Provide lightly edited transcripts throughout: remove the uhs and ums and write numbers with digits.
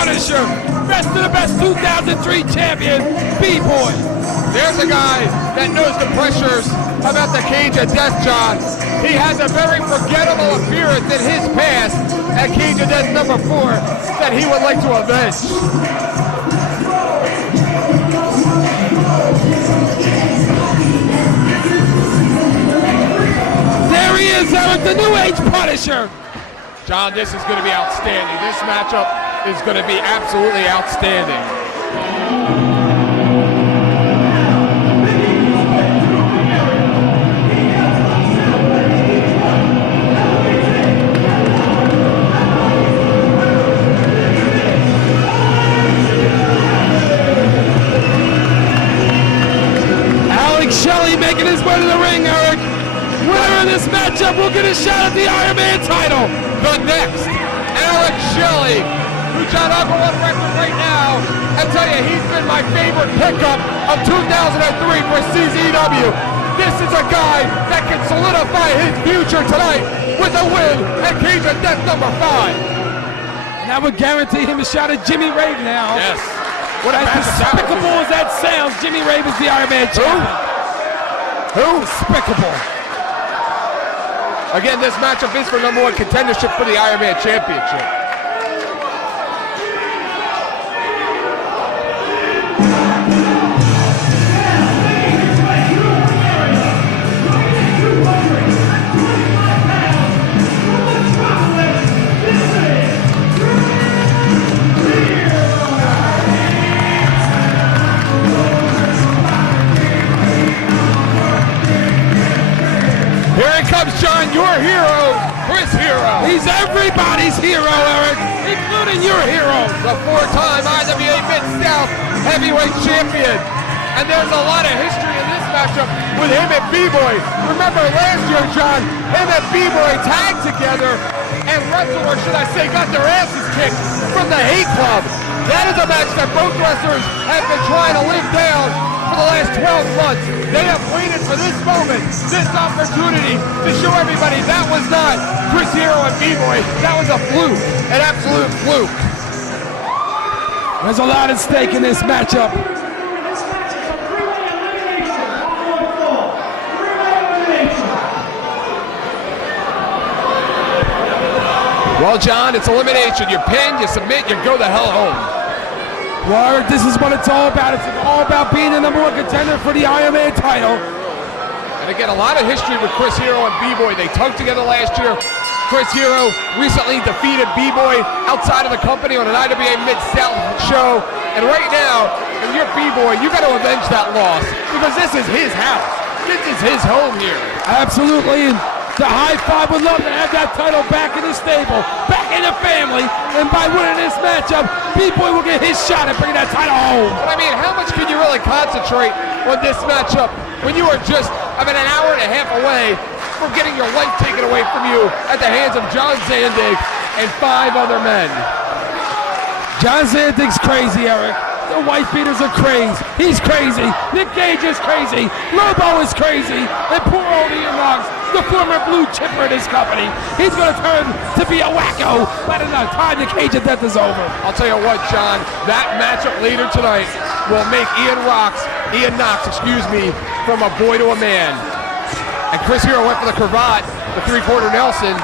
Punisher, best of the best 2003 champion, B-Boy. There's a guy that knows the pressures about the Cage of Death, John. He has a very forgettable appearance in his past at Cage of Death number 4 that he would like to avenge. There he is, Eric, the New Age Punisher. John, this is going to be outstanding. This matchup is going to be absolutely outstanding. Shelley making his way to the ring, Eric. Winner of this matchup will get a shot at the Iron Man title. The next, Alex Shelley, who John, I'll go on record right now and tell you he's been my favorite pickup of 2003 for CZW. This is a guy that can solidify his future tonight with a win at Cage of Death number 5. And that would guarantee him a shot at Jimmy Rave now. Yes. What a as despicable as that sounds, Jimmy Rave is the Iron Man champion. Who? Despicable. Again, this matchup is for number 1 contendership for the Iron Man Championship. Comes John, your hero, Chris Hero. He's everybody's hero, Eric, including your hero. The 4-time IWA Mid-South Heavyweight Champion. And there's a lot of history in this matchup with him and B-Boy. Remember last year, John, him and B-Boy tagged together and wrestled, or should I say, got their asses kicked from the Hate Club. That is a match that both wrestlers have been trying to live down for the last 12 months. They have waited for this moment, this opportunity to show everybody that was not Chris Hero and B-Boy. That was a fluke, an absolute fluke. There's a lot at stake in this matchup. Well, John, it's elimination. You pin, you submit, you go the hell home. Well, Eric, this is what it's all about. It's all about being the number 1 contender for the Iron Man title. And again, a lot of history with Chris Hero and B-Boy. They tugged together last year. Chris Hero recently defeated B-Boy outside of the company on an IWA Mid-South show. And right now, if you're B-Boy, you got to avenge that loss because this is his house. This is his home here. Absolutely. The High Five would love to have that title back in the stable, back in the family, and by winning this matchup, B-Boy will get his shot at bringing that title home. But I mean, how much can you really concentrate on this matchup when you are just about an hour and a half away from getting your life taken away from you at the hands of John Zandig and 5 other men? John Zandig's crazy, Eric. The wife beaters are crazy. He's crazy. Nick Gage is crazy. Lobo is crazy. And poor old Ian Knox, the former blue chipper in his company. He's going to turn to be a wacko by the time the Cage of Death is over. I'll tell you what, John, that matchup later tonight will make Ian Knox, from a boy to a man. And Chris Hero went for the cravat, the 3-quarter Nelson.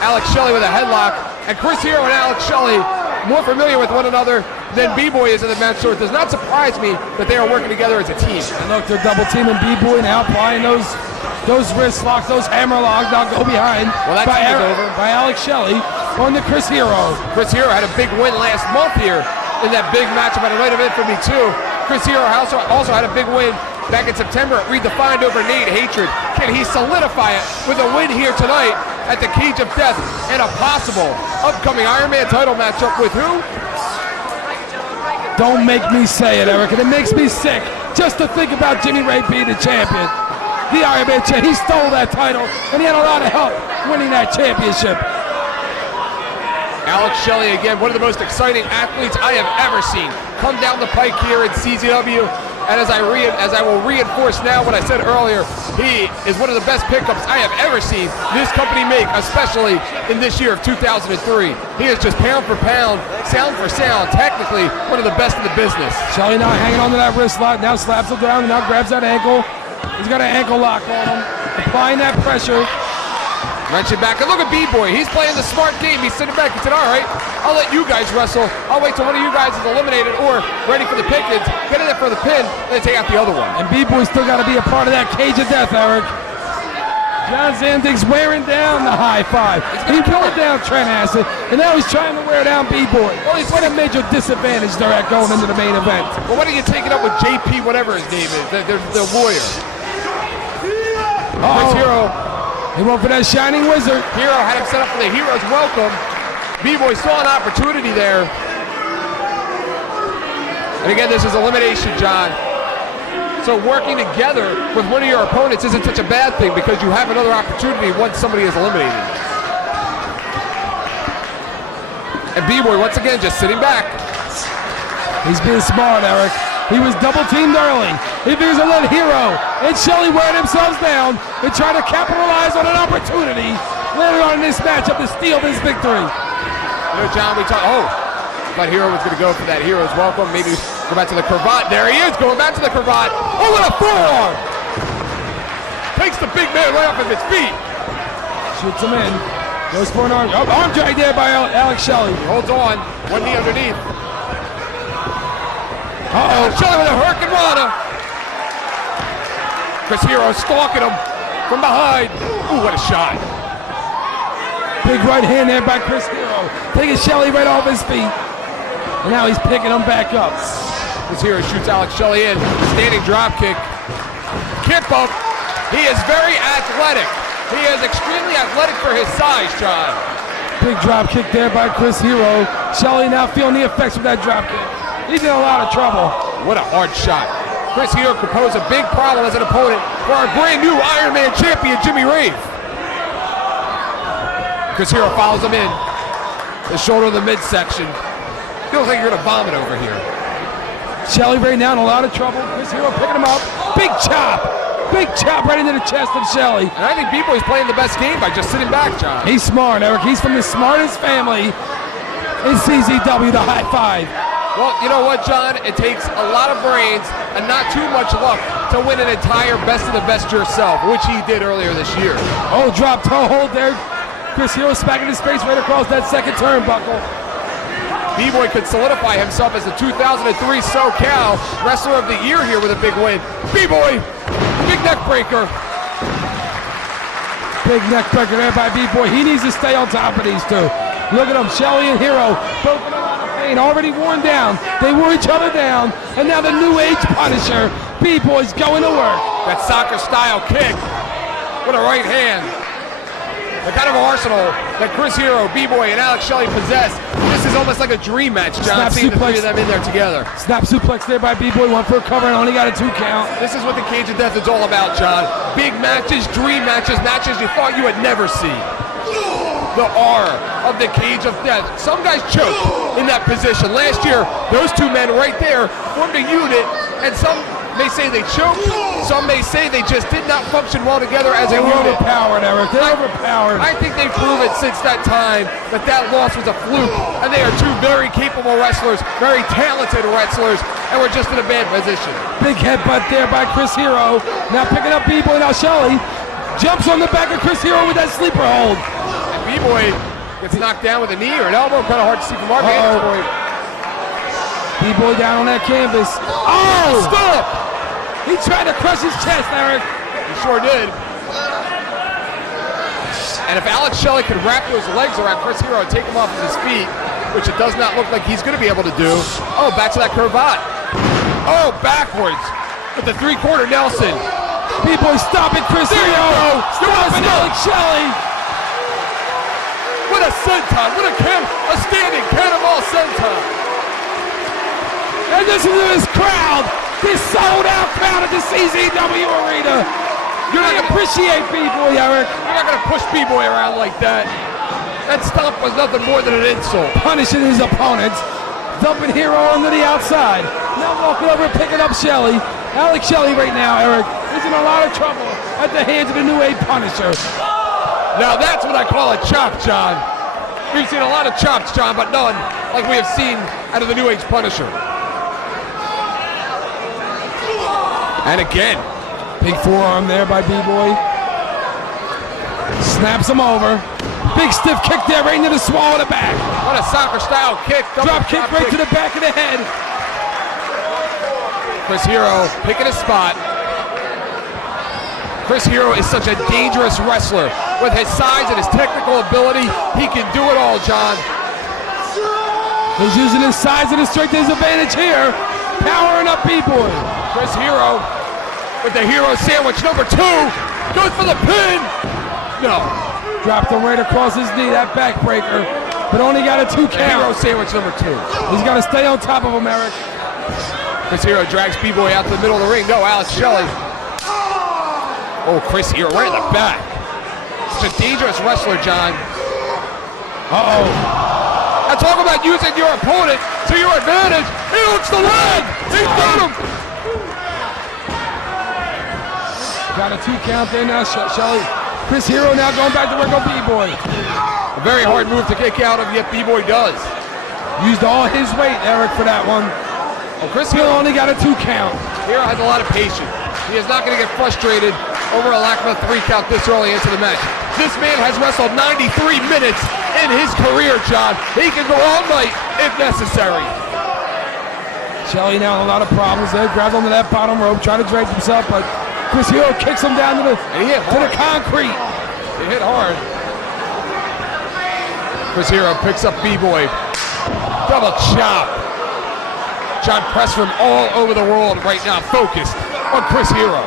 Alex Shelley with a headlock. And Chris Hero and Alex Shelley more familiar with one another than B-Boy is in the match, so it does not surprise me that they are working together as a team. And look, they're double teaming B-Boy now, applying those wrist locks, those hammer locks. Now go behind by Alex Shelley on the Chris Hero. Chris Hero had a big win last month here in that big matchup at a Night of Infamy 2. Chris Hero also had a big win back in September at Redefined over Nate Hatred. Can he solidify it with a win here tonight at the Cage of Death and a possible upcoming Iron Man title matchup with who? Don't make me say it, Eric, and it makes me sick just to think about Jimmy Ray being the champion. The Iron Man champion, he stole that title, and he had a lot of help winning that championship. Alex Shelley, again, one of the most exciting athletes I have ever seen come down the pike here at CZW And as I will reinforce now what I said earlier, he is one of the best pickups I have ever seen this company make, especially in this year of 2003. He is just pound for pound, sound for sound, technically one of the best in the business. Shelley now hanging on to that wrist lock, now slaps him down, now grabs that ankle. He's got an ankle lock on him, applying that pressure. Wrenching back, and look at B-Boy. He's playing the smart game. He's sitting back. He said, all right, I'll let you guys wrestle. I'll wait till one of you guys is eliminated or ready for the pickings, get in there for the pin, then take out the other one. And B-Boy's still got to be a part of that cage of death, Eric. John Zandig's wearing down the high five. He pulled down Trent Acid, and now he's trying to wear down B-Boy. Well, he's at a major disadvantage there at going into the main event. Well, why don't you take it up with JP, whatever his name is, the warrior. Chris Hero. He went for that Shining Wizard. Hero had him set up for the Hero's Welcome. B-Boy saw an opportunity there. And again, this is elimination, John. So working together with one of your opponents isn't such a bad thing because you have another opportunity once somebody is eliminated. And B-Boy, once again, just sitting back. He's being smart, Eric. He was double-teamed early. He figures to let Hero and Shelley wear themselves down and try to capitalize on an opportunity later on in this matchup to steal this victory. You know, John, we talked, thought Hero was going to go for that Hero's Welcome. Maybe go back to the cravat. There he is, going back to the cravat. Oh, what a forearm! Takes the big man right off of his feet. Shoots him in. Goes for an arm. Oh, arm drag there by Alex Shelley. He holds on. One knee underneath. Shelley with a Hurricane Rana. Chris Hero stalking him from behind. Ooh, what a shot. Big right hand there by Chris Hero. Taking Shelley right off his feet. And now he's picking him back up. Chris Hero shoots Alex Shelley in. Standing drop kick. Kip up. He is very athletic. He is extremely athletic for his size, John. Big drop kick there by Chris Hero. Shelley now feeling the effects of that drop kick. He's in a lot of trouble. What a hard shot. Chris Hero could pose a big problem as an opponent for our brand new Iron Man champion, Jimmy Rave. Chris Hero follows him in. The shoulder of the midsection. Feels like you're gonna vomit over here. Shelley right now in a lot of trouble. Chris Hero picking him up. Big chop. Big chop right into the chest of Shelley. And I think B-Boy's playing the best game by just sitting back, John. He's smart, Eric. He's from the smartest family in CZW, the high five. Well, you know what, John? It takes a lot of brains and not too much luck to win an entire best of the best yourself, which he did earlier this year. Oh, drop toe hold there. Chris Hero smacking his face right across that second turnbuckle. B-Boy could solidify himself as the 2003 SoCal Wrestler of the Year here with a big win. B-Boy, big neck breaker. Big neck breaker there by B-Boy. He needs to stay on top of these two. Look at them, Shelley and Hero, both in a lot of pain, already worn down. They wore each other down, and now the new age Punisher, B-Boy's going to work. That soccer style kick. What a right hand. The kind of arsenal that Chris Hero, B-Boy, and Alex Shelley possess. This is almost like a dream match, John, seeing the three of them in there together. Snap suplex there by B-Boy, one for a cover and only got a 2 count. This is what the Cage of Death is all about, John. Big matches, dream matches, matches you thought you would never see. The R of the Cage of Death. Some guys choke in that position. Last year, those two men right there formed a unit, and some may say they choked, some may say they just did not function well together as a unit. They're overpowered, Eric. They're overpowered. I think they've proven since that time that that loss was a fluke, and they are two very capable wrestlers, very talented wrestlers, and we're just in a bad position. Big headbutt there by Chris Hero. Now picking up B-Boy. Now Shelley jumps on the back of Chris Hero with that sleeper hold. B-Boy gets knocked down with a knee or an elbow. Kind of hard to see from our vantage point. B-Boy down on that canvas. Oh! Stop! He tried to crush his chest, Eric. He sure did. And if Alex Shelley could wrap those legs around Chris Hero and take him off of his feet, which it does not look like he's going to be able to do. Oh, back to that cravat. Oh, backwards with the 3/4 Nelson. B-Boy stopping Chris Hero. Stopping Alex Shelley. What a senton. What a standing cannonball senton. And listen to this crowd. This sold-out crowd at the CZW Arena. You're going to appreciate B-Boy, Eric. You're not going to push B-Boy around like that. That stomp was nothing more than an insult. Punishing his opponents. dumping Hero onto the outside. Now walking over and picking up Shelley. Alex Shelley right now, Eric, is in a lot of trouble at the hands of the New Age Punisher. Now that's what I call a chop, John. We've seen a lot of chops, John, but none like we have seen out of the New Age Punisher. And again, big forearm there by B-Boy. Snaps him over. Big stiff kick there right into the swallow of the back. What a soccer-style kick. Drop kick right to the back of the head. Chris Hero picking his spot. Chris Hero is such a dangerous wrestler. With his size and his technical ability, he can do it all, John. He's using his size and his strength as advantage here. Powering up B-Boy. Chris Hero with the Hero Sandwich number 2. Goes for the pin. No. Dropped him right across his knee, that backbreaker. But only got a 2 count. Hero Sandwich number 2. He's got to stay on top of him, Eric. Chris Hero drags B-Boy out to the middle of the ring. No, Alex Shelley. Oh, Chris Hero right in the back. Such a dangerous wrestler, John. Uh-oh. I talk about using your opponent to your advantage. He hooks the leg. He got him. Got a 2 count there now, Shelley. Chris Hero now going back to work on B-Boy. A very hard move to kick out of, yet B-Boy does. Used all his weight, Eric, for that one. Oh, Chris Hero Hero only got a 2 count. Hero has a lot of patience. He is not going to get frustrated over a lack of a 3 count this early into the match. This man has wrestled 93 minutes in his career, John. He can go all night if necessary. Shelley now in a lot of problems there. Grabs onto that bottom rope, trying to drag himself, but Chris Hero kicks him down to the concrete. He hit hard. Chris Hero picks up B-Boy. Double chop. John, press from all over the world right now, focused on Chris Hero.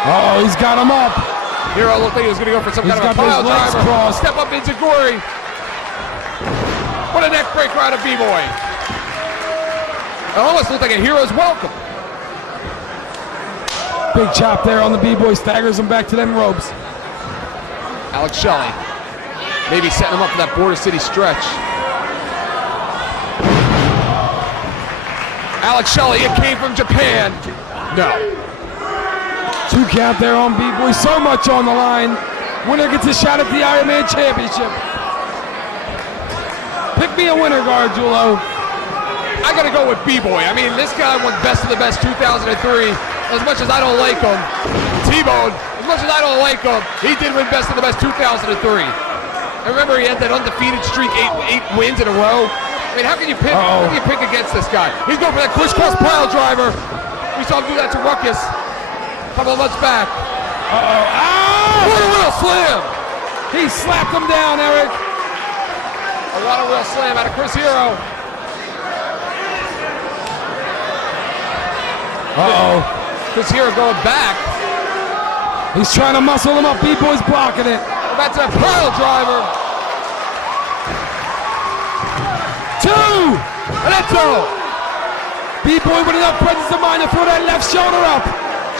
Uh-oh, he's got him up. Hero looked like he was going to go for some kind of a pile driver. Step up enziguri. What a neck breaker out of B-Boy. It almost looked like a Hero's welcome. Big chop there on the B-Boy, staggers him back to them ropes. Alex Shelley maybe setting him up for that Border City stretch. Alex Shelley, it came from Japan. No. 2 count there on B-Boy, so much on the line. Winner gets a shot at the Iron Man Championship. Pick me a winner, Gargiulo. I gotta go with B-Boy. I mean, this guy won Best of the Best 2003. As much as I don't like him, T-Bone, as much as I don't like him, he did win Best of the Best 2003. And remember, he had that undefeated streak, 8 wins in a row. I mean, how can you pick? How can you pick against this guy? He's going for that crisscross pile driver. We saw him do that to Ruckus a couple of months back. Uh-oh. What a real slam! He slapped him down, Eric. A lot of real slam out of Chris Hero. Uh-oh. Chris Hero going back. He's trying to muscle him up. B-Boy's blocking it. That's a pile driver. 2! And that's all. B-Boy with enough presence of mind to throw that left shoulder up.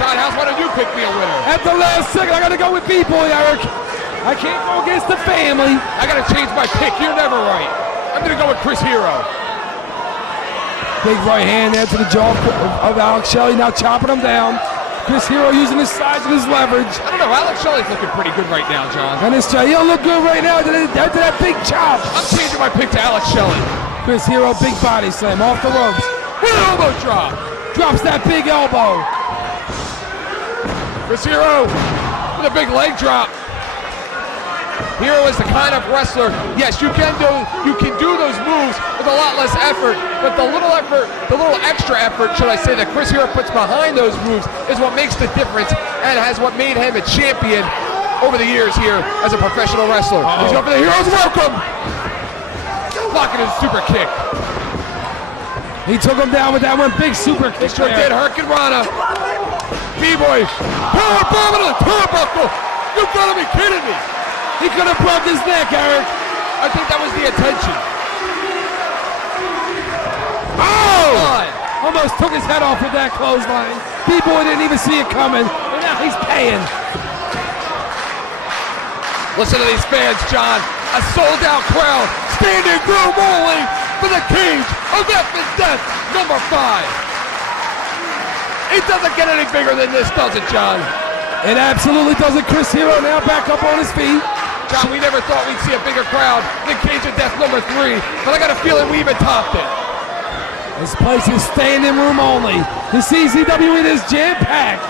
John House, why don't you pick me a winner? At the last second, I gotta go with B-Boy, Eric. I can't go against the family. I gotta change my pick. You're never right. I'm gonna go with Chris Hero. Big right hand there to the jaw of Alex Shelley, now chopping him down. Chris Hero using his size and his leverage. I don't know, Alex Shelley's looking pretty good right now, John. And he don't look good right now after that big chop. I'm changing my pick to Alex Shelley. Chris Hero, big body slam off the ropes. With an elbow drop. Drops that big elbow. Chris Hero with a big leg drop. Hero is the kind of wrestler, yes, you can do those moves with a lot less effort, but the little extra effort, should I say, that Chris Hero puts behind those moves is what makes the difference and has what made him a champion over the years here as a professional wrestler. He's going for the Hero's welcome. Blocking his super kick. He took him down with that one big super kick. Sure did, Hurricane Rana. B-Boy, power bomb into the turnbuckle. You gotta be kidding me. He could have broke his neck, Eric. I think that was the intention. Oh! Almost took his head off with that clothesline. B-Boy didn't even see it coming, and now he's paying. Listen to these fans, John. A sold-out crowd, standing room only for the cage of F and Death, number 5. It doesn't get any bigger than this, does it, John? It absolutely doesn't. Chris Hero now back up on his feet. John, we never thought we'd see a bigger crowd than Cage of Death number 3, but I got a feeling we even topped it. This place is standing room only. The CZW is jam-packed.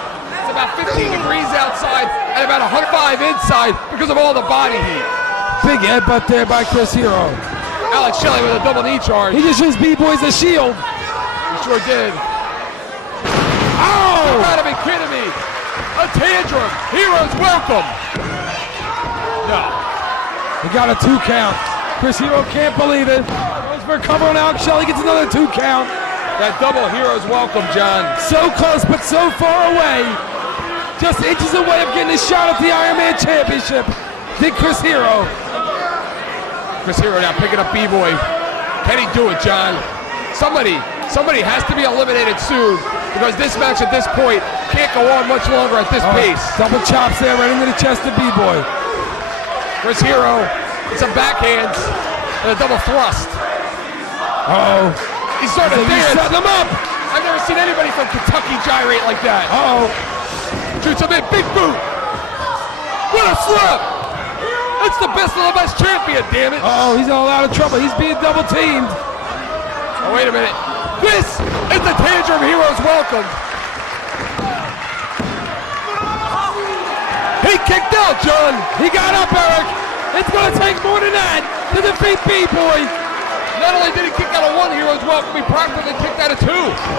It's about 15 degrees outside and about 105 inside because of all the body heat. Big headbutt there by Chris Hero. Alex Shelley with a double knee charge. He just used B-Boy as a shield. He sure did. Oh! You gotta be kidding me. A tantrum. Heroes welcome. No. He got a 2 count. Chris Hero can't believe it. Goes for a cover on Alex Shelley, gets another 2 count. That double Heroes welcome, John. So close, but so far away. Just inches away of getting a shot at the Iron Man Championship. Did Chris Hero. Chris Hero now picking up B-Boy. Can he do it, John? Somebody has to be eliminated soon because this match at this point can't go on much longer at this pace. Double chops there right into the chest of B-Boy. Chris Hero with some backhands and a double thrust. Uh-oh. He's starting to dance. Setting him up. I've never seen anybody from Kentucky gyrate like that. Uh-oh. Shoots him in, big boot. What a slap. It's the best of the best champion, damn it. Uh-oh, he's in a lot of trouble. He's being double teamed. Oh, wait a minute. This is the Tantrum Heroes welcome. He kicked out, John. He got up, Eric. It's going to take more than that to defeat B-Boy. Not only did he kick out of 1 Heroes welcome, he practically kicked out of 2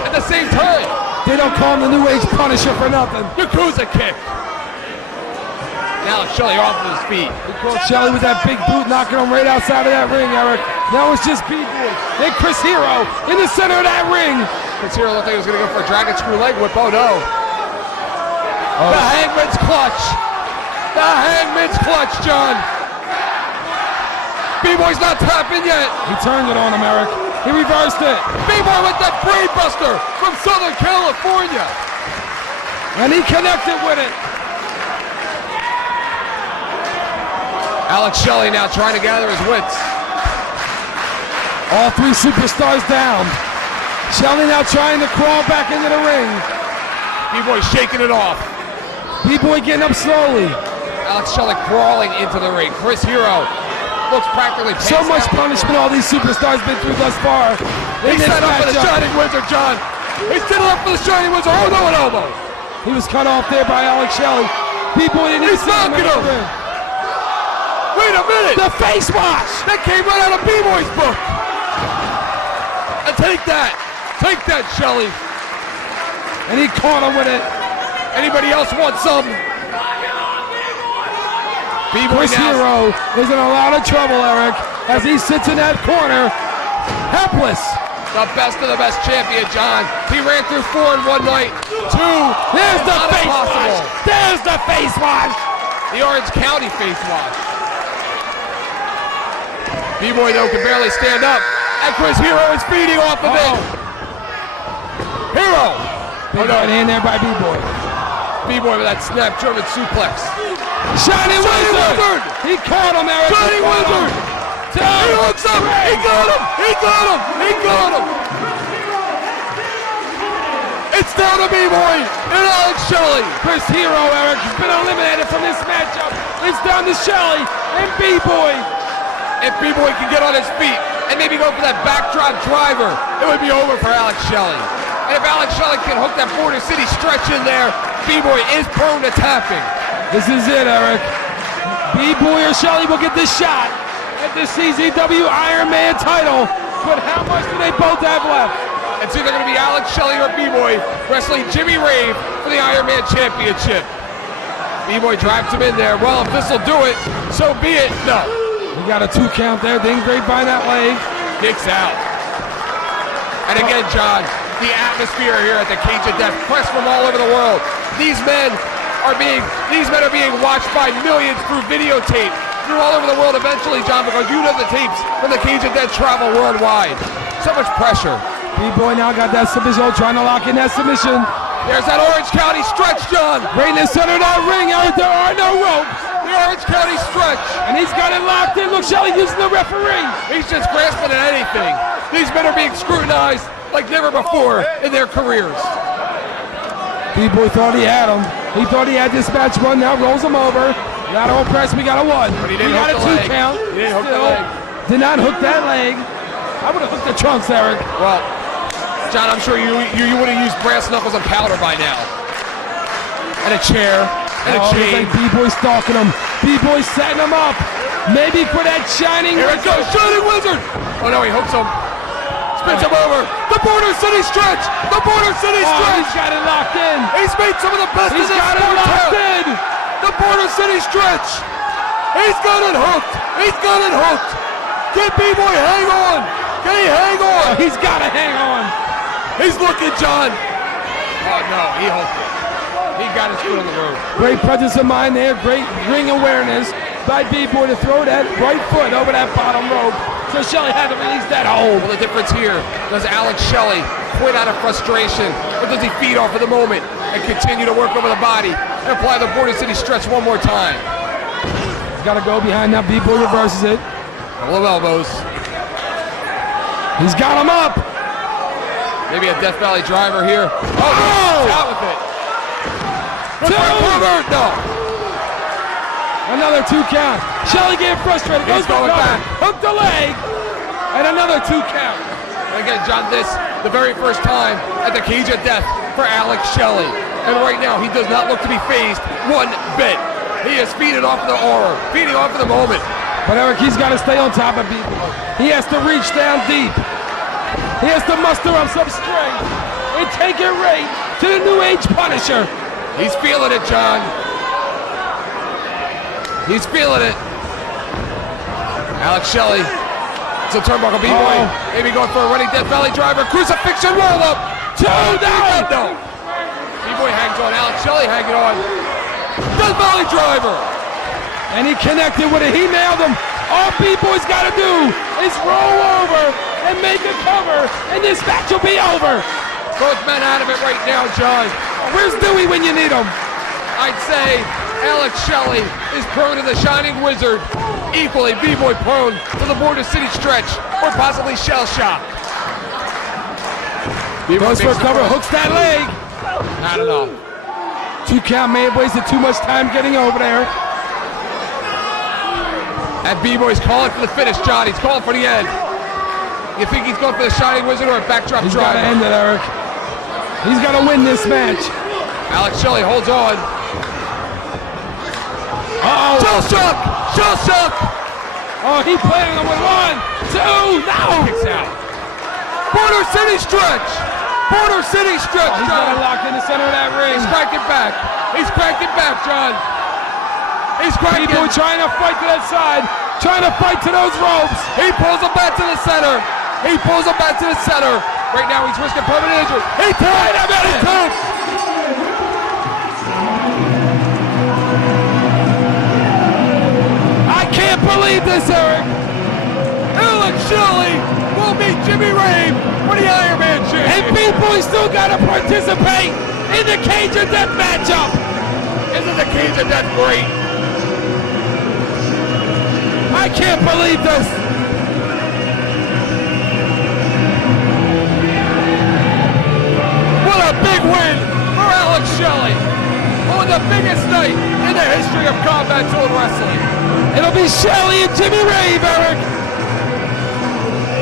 at the same time. They don't call him the New Age Punisher for nothing. Yakuza kick. Now Shelley off of his feet. He called Shelley with that big boot, knocking him right outside of that ring, Eric. Now it's just B-Boy. Then Chris Hero in the center of that ring. Chris Hero looked like he was going to go for a dragon screw leg whip. Oh, no. The Hangman's clutch. The Hangman's clutch, John. B-Boy's not tapping yet. He turned it on him, Eric. He reversed it. B-Boy with that brain buster from Southern California. And he connected with it. Alex Shelley now trying to gather his wits. All 3 superstars down. Shelley now trying to crawl back into the ring. B-Boy shaking it off. B-Boy getting up slowly. Alex Shelley crawling into the ring. Chris Hero looks practically so much punishment all these superstars been through thus far. He set up for the Shining Wizard, John. He's set up for the Shining Wizard. Oh, no, an elbow. He was cut off there by Alex Shelley. B-Boy didn't even see him in the ring. Wait a minute! The face wash! That came right out of B-Boy's book! And take that! Take that, Shelley! And he caught him with it. Anybody else want some? Chris Hero is in a lot of trouble, Eric, as he sits in that corner, helpless. The best of the best champion, John. He ran through 4 in one night. 2. There's the face wash! There's the face wash! The Orange County face wash. B-Boy, though, can barely stand up. And Chris Hero is feeding off of it. Hero! Big hand there by B-Boy. B-Boy with that snap German suplex. Shining Wizard! He caught him, Eric. Shining Wizard! He looks up! He got him! He got him! He got him! It's down to B-Boy and Alex Shelley. Chris Hero, Eric, has been eliminated from this matchup. It's down to Shelley and B-Boy. If B-Boy can get on his feet and maybe go for that backdrop driver, it would be over for Alex Shelley. And if Alex Shelley can hook that Border City stretch in there, B-Boy is prone to tapping. This is it, Eric. B-Boy or Shelley will get this shot at the CZW Iron Man title. But how much do they both have left? It's either going to be Alex Shelley or B-Boy wrestling Jimmy Rave for the Iron Man Championship. B-Boy drives him in there. Well, if this will do it, so be it. No. He got a 2 count there. Didn't grapevine that leg. Kicks out. And again, John, the atmosphere here at the Cage of Death, press from all over the world. These men are being watched by millions through videotape, through all over the world eventually, John, because you know the tapes from the Cage of Death travel worldwide. So much pressure. B-Boy now got that submission, trying to lock in that submission. There's that Orange County stretch, John. Right in the center of that ring, Eric, there are no ropes. The Orange County stretch. And he's got it locked in. Look, Shelley using the referee. He's just grasping at anything. These men are being scrutinized like never before in their careers. B-Boy thought he had him. He thought he had this match won. Now rolls him over. Gotta impress. We got a 1. But he didn't we got a hook 2 the leg. count. He didn't hook the Still leg. did not hook that leg. I would have hooked the trunks, Eric. Well, John, I'm sure you would have used brass knuckles and powder by now. And a chair. And a chain. Like B-Boy stalking him. B-Boy setting him up. Maybe for that shining Here it goes, Shining Wizard! Oh no, he hooks him. Spins him over. The Border City stretch! The Border City stretch! He's got it locked in. He's made some of the best He's in this got it sport locked yet. in. The Border City stretch! He's got it hooked! He's got it hooked! Can B-Boy hang on? Can he hang on? Oh, he's got to hang on. He's looking, John. Oh no, he hooked it. He got his foot on the road. Great presence of mind there. Great ring awareness by B-Boy to throw that right foot over that bottom rope. So Shelley had to release that hold. Well, the difference here, does Alex Shelley quit out of frustration, or does he feed off of the moment and continue to work over the body and apply the Border City stretch one more time? He's got to go behind now. B-Boy reverses it. Couple of elbows. He's got him up. Maybe a Death Valley driver here. Oh, he's out with it. No. Another 2 count. Shelley getting frustrated. He's Goes going back. Hook the leg. And another 2 count. And again, John, this the very first time at the cage of death for Alex Shelley. And right now, he does not look to be phased one bit. He is feeding off of the aura, feeding off of the moment. But Eric, he's got to stay on top of B-Boy. He has to reach down deep. He has to muster up some strength and take it right to the New Age Punisher. He's feeling it, John. He's feeling it. Alex Shelley. It's a turnbuckle. B-Boy maybe going for a running Death Valley driver. Crucifixion roll up. 2 down. No. B-Boy hangs on. Alex Shelley hanging on. Death Valley driver. And he connected with it. He nailed him. All B-Boy's got to do is roll over and make a cover, and this match will be over. Both men out of it right now, John. Where's Dewey when you need him? I'd say Alex Shelley is prone to the Shining Wizard. Equally, B-Boy prone to the Border City stretch, or possibly shell shock. Goes for a cover, hooks that leg. Not enough. 2 count may have wasted too much time getting over there. And B-Boy's calling for the finish, John. He's calling for the end. You think he's going for the Shining Wizard or a backdrop He's driver? got to end it, Eric. He's got to win this match. Alex Shelley holds on. Uh-oh. Shell shock! Shell shock! Oh, he planted him with 1, 2, no! Kicks out. Border City stretch! Border City stretch, He's got John! it locked in the center of that ring. He's cranking back. He's cranking back, John. He's cranking. People trying to fight to that side, trying to fight to those ropes. He pulls him back to the center. He pulls him back to the center. Right now, he's risking permanent injury. He tied him in it. I can't believe this, Eric. Alex Shelley will meet Jimmy Rave for the Iron Man And Championship. B-Boy still got to participate in the Cage of Death matchup. Isn't the Cage of Death great? I can't believe this. What a big win for Alex Shelley on the biggest night in the history of Combat Zone Wrestling. It'll be Shelley and Jimmy Rave, Eric.